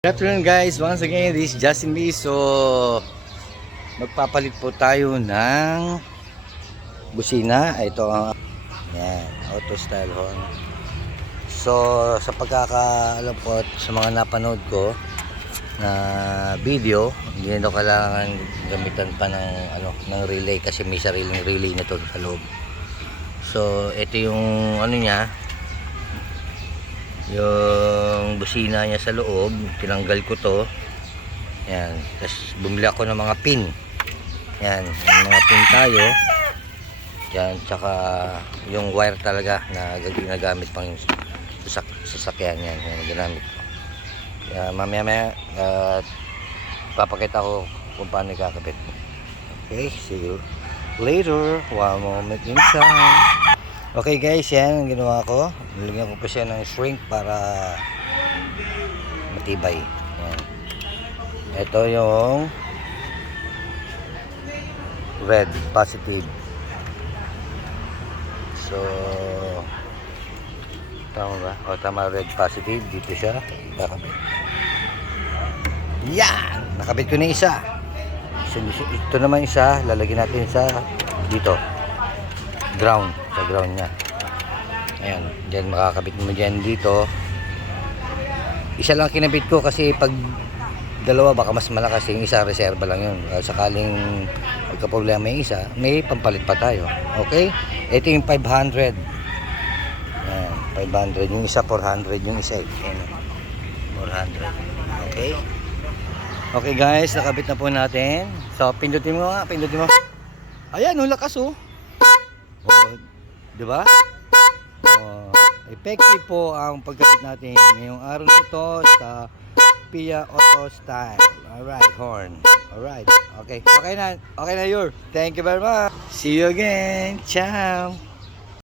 Good afternoon guys, once again this is Justin B. So magpapalit po tayo ng busina. Ito ang auto style horn. So sa pagkakaalam po at sa mga napanood ko na video, hindi na kailangan gamitan pa ng relay kasi may sariling relay na to sa loob. So ito yung niya, yung busina niya sa loob. Tinanggal ko to, yan, tapos bumili ako ng mga pin, yan, yung mga pin tayo yan, tsaka yung wire talaga na ginagamit pang sasakyan, yan yung ginamit ko. Mamaya papakita ko kung paano ikakabit. Okay, see you later. One moment inside. Okay guys, yan ang ginawa ko. Nilagyan ko pa siya ng shrink para matibay. Yan. Ito yung red positive. So tama ba? O tama, red positive. Dito siya nakabit. Yan! Nakabit ko na isa. So, ito naman isa, lalagyan natin sa dito. Ground, sa ground niya. Ayan, dyan makakabit mo dyan dito. Isa lang kinabit ko kasi pag dalawa baka mas malakas, yung isa reserva lang yun. Sakaling magka-problema yung isa, may pampalit pa tayo. Okay? Ito yung 500. Ayan, 500. Yung isa 400, yung isa 400. Okay? Okay guys, nakabit na po natin. So, pindutin mo nga, pindutin mo. Ayan, lakas oh. Oh, di ba? Oh, effective po ang pagkabit natin ngayong araw na ito sa Pia Auto Style. Alright, horn. Alright. Okay. Okay na, Yor. Thank you very much. See you again. Ciao.